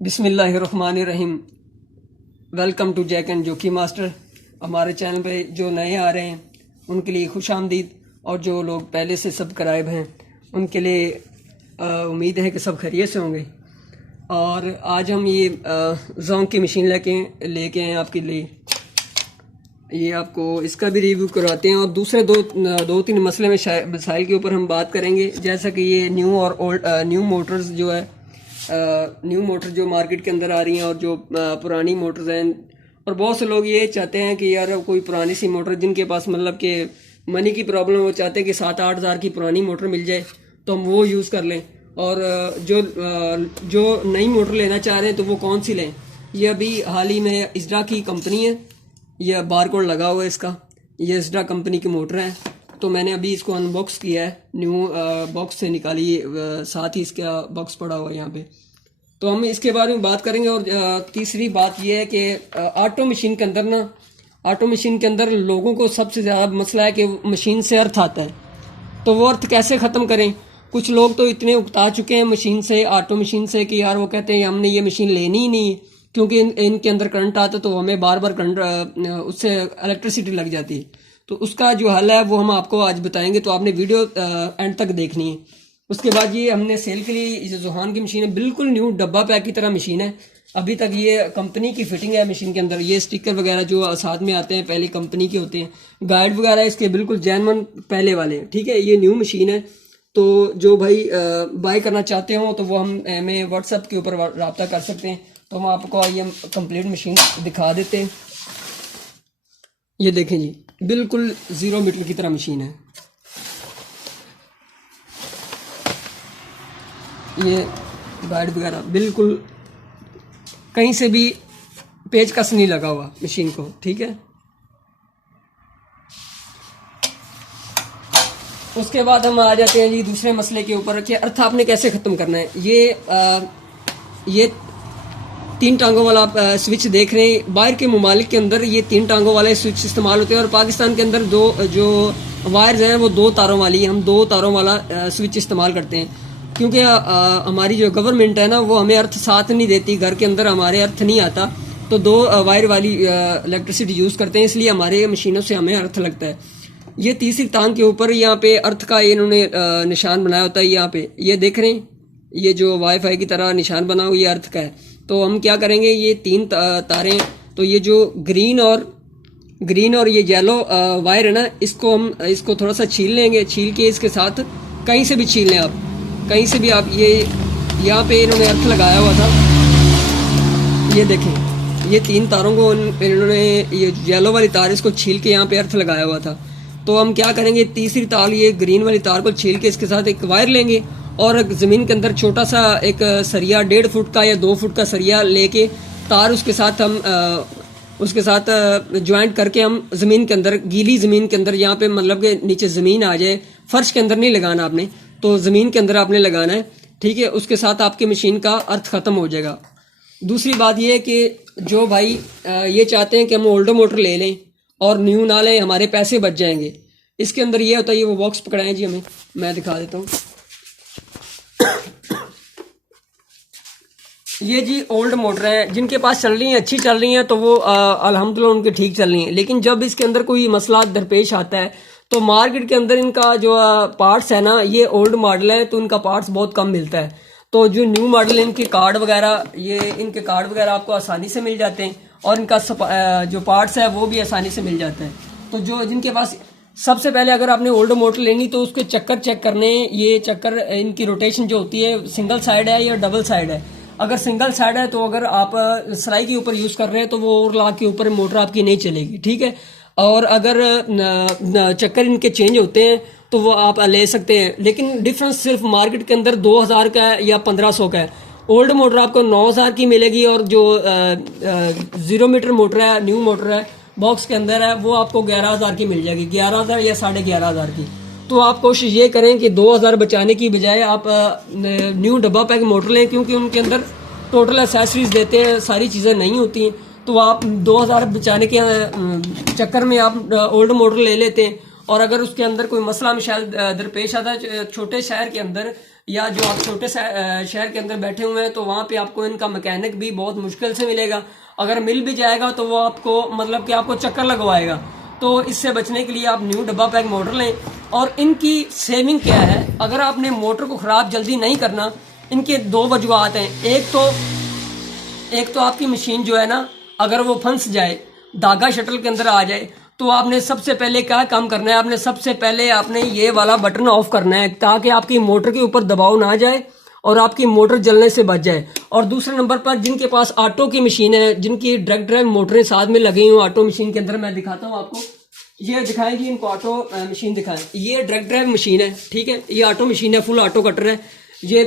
बिस्मिल्लाहिर्रहमानिर्रहीम। Welcome to Jack and जोकी master. हमारे चैनल पे जो नए आ रहे हैं उनके लिए खुश आमदीद, और जो लोग पहले से सब्सक्राइब हैं उनके लिए उम्मीद है कि सब खैरियत से होंगे। और आज हम ये जोंग की मशीन लेके हैं आपके लिए। ये आपको इसका भी रिव्यू करवाते हैं, और दूसरे दो तीन मसले में मसाइल के ऊपर हम बात करेंगे। जैसा कि ये न्यू और ओल्ड न्यू मोटर्स जो है, न्यू मोटर जो मार्केट के अंदर आ रही हैं, और जो पुरानी मोटर्स हैं। और बहुत से लोग ये चाहते हैं कि यार कोई पुरानी सी मोटर, जिनके पास मतलब कि मनी की प्रॉब्लम, वो चाहते हैं कि 7-8 हज़ार की पुरानी मोटर मिल जाए तो हम वो यूज़ कर लें। और जो नई मोटर लेना चाह रहे हैं तो वो कौन सी लें। ये अभी हाल ही में इजरा की कंपनी है, ये बारकोड लगा हुआ है इसका। ये इजरा कंपनी की मोटर है, तो मैंने अभी इसको अनबॉक्स किया है, न्यू बॉक्स से निकाली, साथ ही इसका बॉक्स पड़ा हुआ है यहाँ पे। तो हम इसके बारे में बात करेंगे। और तीसरी बात यह है कि ऑटो मशीन के अंदर ना, ऑटो मशीन के अंदर लोगों को सबसे ज़्यादा मसला है कि मशीन से अर्थ आता है, तो वो अर्थ कैसे ख़त्म करें। कुछ लोग तो इतने उकता चुके हैं मशीन से, ऑटो मशीन से, कि यार वो कहते हैं हमने ये मशीन लेनी ही नहीं है, क्योंकि इनके अंदर करंट आता है तो हमें बार बार करंट, उससे इलेक्ट्रिसिटी लग जाती है। तो उसका जो हल है वो हम आपको आज बताएंगे, तो आपने वीडियो एंड तक देखनी है। उसके बाद ये हमने सेल के लिए, ये जोहान की मशीन है, बिल्कुल न्यू डब्बा पैक की तरह मशीन है। अभी तक ये कंपनी की फिटिंग है मशीन के अंदर। ये स्टिकर वगैरह जो साथ में आते हैं पहले कंपनी के होते हैं, गाइड वगैरह इसके बिल्कुल जेन्युइन पहले वाले हैं। ठीक है, ये न्यू मशीन है। तो जो भाई बाय करना चाहते हो तो वो हमें व्हाट्सएप के ऊपर रब्ता कर सकते हैं। तो हम आपको आइए कंप्लीट मशीन दिखा देते हैं। ये देखें जी, बिल्कुल 0 मीटर की तरह मशीन है। ये गाइड वगैरह बिल्कुल कहीं से भी पेचकस नहीं लगा हुआ मशीन को। ठीक है, उसके बाद हम आ जाते हैं जी दूसरे मसले के ऊपर कि अर्थ आपने कैसे ख़त्म करना है। ये 3 टांगों वाला स्विच देख रहे हैं। बाहर के ममालिक के अंदर ये 3 टांगों वाले स्विच इस्तेमाल होते हैं, और पाकिस्तान के अंदर जो वायर्स हैं वो 2 तारों वाली, हम 2 तारों वाला स्विच इस्तेमाल करते हैं। क्योंकि हमारी जो गवर्नमेंट है ना, वो हमें अर्थ साथ नहीं देती, घर के अंदर हमारे अर्थ नहीं आता, तो 2 वायर वाली इलेक्ट्रिसिटी यूज़ करते हैं, इसलिए हमारे मशीनों से हमें अर्थ लगता है। ये तीसरी टांग के ऊपर यहाँ पे अर्थ का इन्होंने निशान बनाया होता है। यहाँ पे ये देख रहे हैं, ये जो वाईफाई की तरह निशान बना हुआ, ये अर्थ का है। तो हम क्या करेंगे, ये 3 तारें, तो ये जो ग्रीन और ये येलो वायर है ना, इसको थोड़ा सा छील लेंगे। छील के इसके साथ कहीं से भी छील लें आप, कहीं से भी आप। ये यहाँ पे इन्होंने अर्थ लगाया हुआ था, ये देखें, ये 3 तारों को इन्होंने, ये येलो वाली तार, इसको छील के यहाँ पे अर्थ लगाया हुआ था। तो हम क्या करेंगे, तीसरी तार, ये ग्रीन वाली तार को छील के इसके साथ एक वायर लेंगे, और ज़मीन के अंदर छोटा सा एक सरिया 1.5 फुट का या 2 फुट का सरिया लेके तार उसके साथ ज्वाइंट करके हम ज़मीन के अंदर, गीली ज़मीन के अंदर, यहाँ पे मतलब कि नीचे ज़मीन आ जाए, फर्श के अंदर नहीं लगाना आपने, तो ज़मीन के अंदर आपने लगाना है। ठीक है, उसके साथ आपकी मशीन का अर्थ ख़त्म हो जाएगा। दूसरी बात यह है कि जो भाई ये चाहते हैं कि हम ओल्ड मोटर ले लें और न्यू ना लें, हमारे पैसे बच जाएंगे, इसके अंदर ये होता है। ये वो बॉक्स पकड़ाएं जी, हमें मैं दिखा देता हूँ। ये जी ओल्ड मोटर है, जिनके पास चल रही हैं, अच्छी चल रही हैं, तो वो अल्हम्दुलिल्लाह उनके ठीक चल रही हैं। लेकिन जब इसके अंदर कोई मसला दरपेश आता है, तो मार्केट के अंदर इनका जो पार्ट्स है ना, ये ओल्ड मॉडल है तो इनका पार्ट्स बहुत कम मिलता है। तो जो न्यू मॉडल है, इनके कार्ड वगैरह आपको आसानी से मिल जाते हैं, और इनका जो पार्ट्स है वो भी आसानी से मिल जाता है। तो जो जिनके पास, सबसे पहले अगर आपने ओल्ड मोटर लेनी तो उसके चक्कर चेक करने। ये चक्कर, इनकी रोटेशन जो होती है, सिंगल साइड है या डबल साइड है। अगर सिंगल साइड है तो अगर आप सलाई के ऊपर यूज़ कर रहे हैं तो वो ओवरलॉक के ऊपर मोटर आपकी नहीं चलेगी। ठीक है, और अगर चक्कर इनके चेंज होते हैं तो वो आप ले सकते हैं, लेकिन डिफरेंस सिर्फ मार्केट के अंदर 2000 का है या 1500 का है। ओल्ड मोटर आपको 9000 की मिलेगी, और जो 0 मीटर मोटर है, न्यू मोटर है, बॉक्स के अंदर है, वो आपको 11000 की मिल जाएगी, 11000 या 11,500 की। तो आप कोशिश ये करें कि 2000 बचाने की बजाय आप न्यू डब्बा पैक मोटर लें, क्योंकि उनके अंदर टोटल एसेसरीज देते हैं, सारी चीज़ें नहीं होती हैं। तो आप 2000 बचाने के चक्कर में आप ओल्ड मोटर ले लेते हैं, और अगर उसके अंदर कोई मसला मिसाल दरपेश आता है, छोटे शहर के अंदर या जो आप छोटे शहर के अंदर बैठे हुए हैं तो वहाँ पे आपको इनका मैकेनिक भी बहुत मुश्किल से मिलेगा। अगर मिल भी जाएगा तो वो आपको मतलब कि आपको चक्कर लगवाएगा। तो इससे बचने के लिए आप न्यू डब्बा पैक मोटर लें। और इनकी सेविंग क्या है, अगर आपने मोटर को ख़राब जल्दी नहीं करना, इनके दो वजूहत हैं। एक तो आपकी मशीन जो है ना, अगर वो फंस जाए, धागा शटल के अंदर आ जाए, तो आपने सबसे पहले क्या काम करना है, आपने सबसे पहले आपने ये वाला बटन ऑफ करना है ताकि आपकी मोटर के ऊपर दबाव ना जाए और आपकी मोटर जलने से बच जाए। और दूसरे नंबर पर जिनके पास ऑटो की मशीन है, जिनकी डायरेक्ट ड्राइव मोटरें साथ में लगी हुई ऑटो मशीन के अंदर, मैं दिखाता हूँ आपको, ये दिखाएं जी, इनको ऑटो मशीन दिखाएं। ये डायरेक्ट ड्राइव मशीन है, ठीक है, ये ऑटो मशीन है, फुल ऑटो कटर है। ये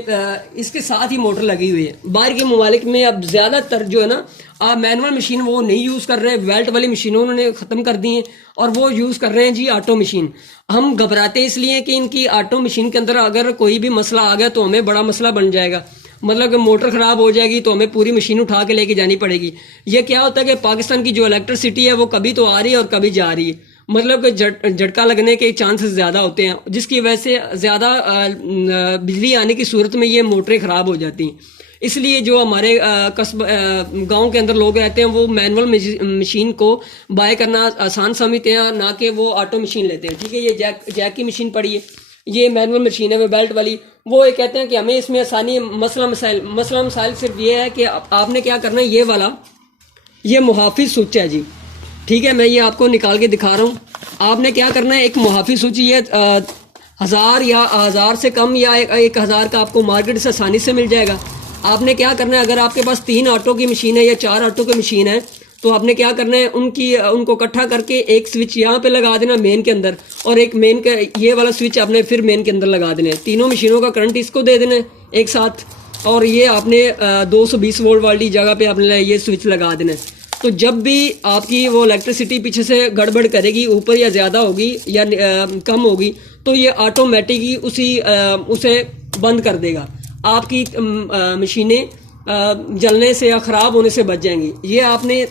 इसके साथ ही मोटर लगी हुई है। बाहर के ममालिक में अब ज़्यादातर जो है ना, आप मैनुअल मशीन वो नहीं यूज़ कर रहे हैं, बेल्ट वाली मशीनों उन्होंने ख़त्म कर दी हैं और वो यूज़ कर रहे हैं जी ऑटो मशीन। हम घबराते इसलिए कि इनकी ऑटो मशीन के अंदर अगर कोई भी मसला आ गया तो हमें बड़ा मसला बन जाएगा, मतलब कि मोटर ख़राब हो जाएगी तो हमें पूरी मशीन उठा के लेके जानी पड़ेगी। ये क्या होता है कि पाकिस्तान की जो इलेक्ट्रिसिटी है वो कभी तो आ रही है और कभी जा रही है, मतलब कि झटका लगने के चांसेस ज़्यादा होते हैं, जिसकी वजह से ज़्यादा बिजली आने की सूरत में ये मोटरें ख़राब हो जाती हैं। इसलिए जो हमारे गांव के अंदर लोग रहते हैं वो मैनुअल मशीन को बाय करना आसान समझते हैं, ना कि वो ऑटो मशीन लेते हैं। ठीक है, ये जैक की मशीन पड़ी है, ये मैनुअल मशीन है, वो बेल्ट वाली। वो ये कहते हैं कि हमें इसमें आसानी, मसला मसाइल सिर्फ ये है कि आपने क्या करना है, ये वाला ये मुहाफिज स्विच है जी, ठीक है, मैं ये आपको निकाल के दिखा रहा हूँ। आपने क्या करना है, एक मुहाफिज स्विच, ये 1000 या 1000 से कम या 1000 का आपको मार्केट से आसानी से मिल जाएगा। आपने क्या करना है, अगर आपके पास 3 ऑटो की मशीन है या 4 ऑटो की मशीन है तो आपने क्या करना है, उनको इकट्ठा करके एक स्विच यहाँ पे लगा देना मेन के अंदर, और एक मेन का ये वाला स्विच आपने फिर मेन के अंदर लगा देना है। तीनों मशीनों का करंट इसको दे देना है एक साथ, और ये आपने 220 वोल्ट वाली जगह पे आपने ये स्विच लगा देना है। तो जब भी आपकी वो इलेक्ट्रिसिटी पीछे से गड़बड़ करेगी, ऊपर या ज़्यादा होगी या कम होगी, तो ये ऑटोमेटिक ही उसे बंद कर देगा। आपकी मशीनें जलने से या ख़राब होने से बच जाएंगी। ये आपने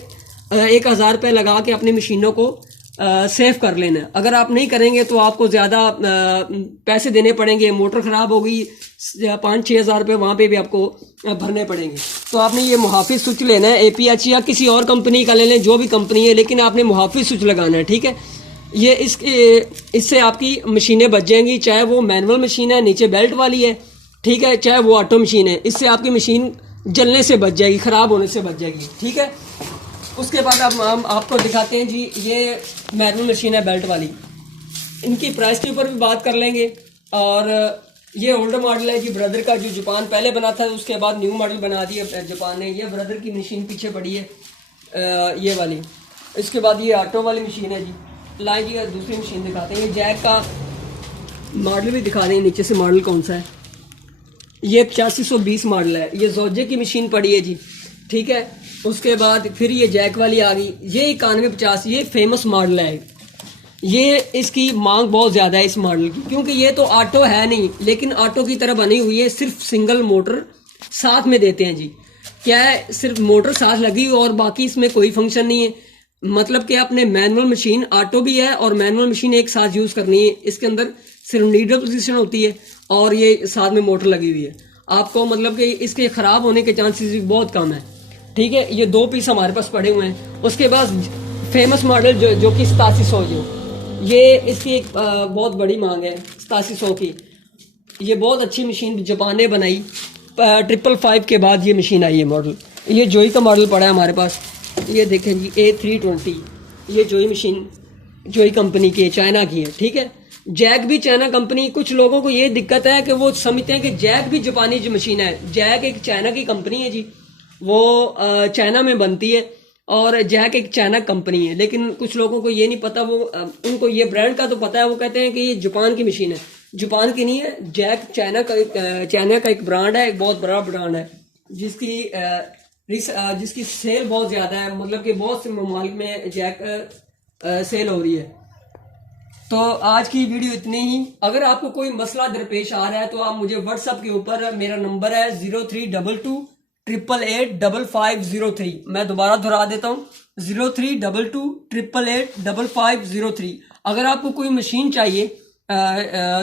1000 रुपये लगा के अपनी मशीनों को सेव कर लेना है। अगर आप नहीं करेंगे तो आपको ज़्यादा पैसे देने पड़ेंगे, मोटर ख़राब होगी 5-6 हज़ार रुपये वहाँ पे भी आपको भरने पड़ेंगे। तो आपने ये मुहाफिज स्विच लेना है, APH या किसी और कंपनी का ले लें, जो भी कंपनी है, लेकिन आपने मुहाफिज स्विच लगाना है। ठीक है, ये इससे आपकी मशीनें बच जाएंगी, चाहे वो मैनुअल मशीन है नीचे बेल्ट वाली है, ठीक है, चाहे वो ऑटो मशीन है। इससे आपकी मशीन जलने से बच जाएगी, ख़राब होने से बच जाएगी। ठीक है, उसके बाद हम आपको दिखाते हैं जी, ये मैनुअल मशीन है बेल्ट वाली। इनकी प्राइस के ऊपर भी बात कर लेंगे। और ये ओल्डर मॉडल है जी, ब्रदर का, जो जापान पहले बना था, उसके बाद न्यू मॉडल बना दिया जापान ने। ये ब्रदर की मशीन पीछे पड़ी है ये वाली। इसके बाद ये ऑटो वाली मशीन है जी। लाइन जी दूसरी मशीन दिखाते हैं, ये जैक का मॉडल भी दिखा दें, नीचे से मॉडल कौन सा है, ये 8520 मॉडल है। ये जोजे की मशीन पड़ी है जी, ठीक है। उसके बाद फिर ये जैक वाली आ गई, ये 9150, ये फेमस मॉडल है। ये इसकी मांग बहुत ज़्यादा है इस मॉडल की, क्योंकि ये तो ऑटो है नहीं, लेकिन ऑटो की तरह बनी हुई है, सिर्फ सिंगल मोटर साथ में देते हैं जी। क्या है, सिर्फ मोटर साथ लगी और बाकी इसमें कोई फंक्शन नहीं है। मतलब कि आपने मैनुअल मशीन, ऑटो भी है और मैनुअल मशीन एक साथ यूज़ करनी है। इसके अंदर सिर्फ नीडल पोजीशन होती है और ये साथ में मोटर लगी हुई है। आपको मतलब कि इसके ख़राब होने के चांसेस भी बहुत कम है। ठीक है, ये 2 पीस हमारे पास पड़े हुए हैं। उसके बाद फेमस मॉडल जो कि 8700, जो ये इसकी एक बहुत बड़ी मांग है 8700 की। ये बहुत अच्छी मशीन जापान ने बनाई, 555 के बाद ये मशीन आई है मॉडल। ये जोई का मॉडल पड़ा है हमारे पास, ये देखें जी, A320। ये जोई मशीन जोई कंपनी की है, चाइना की है। ठीक है, जैक भी चाइना कंपनी। कुछ लोगों को ये दिक्कत है कि वो समझते हैं कि जैक भी जापानी जो मशीन है। जैक एक चाइना की कंपनी है जी, वो चाइना में बनती है और जैक एक चाइना कंपनी है। लेकिन कुछ लोगों को ये नहीं पता, वो उनको ये ब्रांड का तो पता है, वो कहते हैं कि ये जापान की मशीन है। जापान की नहीं है, जैक चाइना का एक ब्रांड है, एक बहुत बड़ा ब्रांड है, जिसकी सेल बहुत ज़्यादा है। मतलब कि बहुत से ममालिक में जैक सेल हो रही है। तो आज की वीडियो इतनी ही। अगर आपको कोई मसला दरपेश आ रहा है तो आप मुझे व्हाट्सएप के ऊपर, मेरा नंबर है 0322 888 5503। मैं दोबारा दोहरा देता हूँ, 0322 888 5503। अगर आपको कोई मशीन चाहिए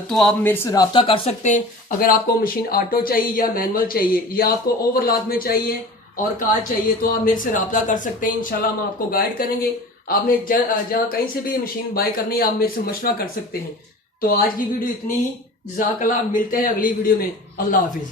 तो आप मेरे से रब्ता कर सकते हैं। अगर आपको मशीन ऑटो चाहिए या मैनुअल चाहिए या आपको ओवरलॉक में चाहिए और कार चाहिए तो आप मेरे से रब्ता कर सकते हैं। इंशाल्लाह हम आपको गाइड करेंगे। आपने जहाँ कहीं से भी मशीन बाय करनी है आप मेरे से मशवरा कर सकते हैं। तो आज की वीडियो इतनी ही। जज़ाकल्लाह, मिलते हैं अगली वीडियो में। अल्लाह हाफिज़।